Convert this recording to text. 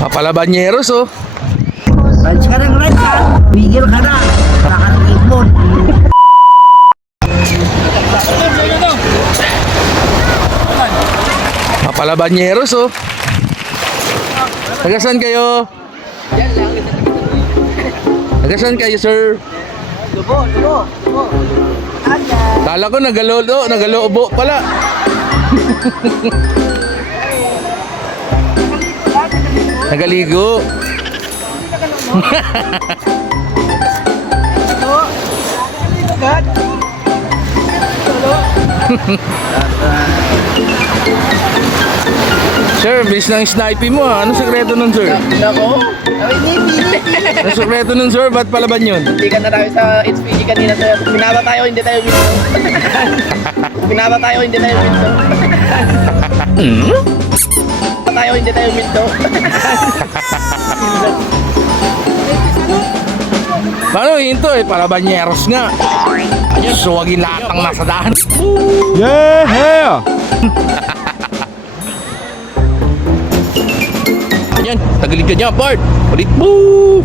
Papalabanyeros oh. Ranch ka ng ranch ha. Bigil ka na. Para ka ng ipon. Papalabanyeros oh. Tagasan kayo? Tagasan kayo sir? Lubo. Kala ko nagaloobo pala. Nagaligo. Sir, bilis ng sniping mo ha. Anong sekreto nun sir? Nako, Anong sekreto nun sir? Ba't palaban yun? hindi ka na tayo sa HPG kanina sir. Pinaba tayo, hindi tayo minto. Pinaba tayo, hindi tayo minto. Tayo, hindi tayo minto. Paano hinto eh? Palabanyeros nga. Suwagin lahat ang nasa daan. Yeah! Ayan, tagalig ka niya, Bart. Palit mo.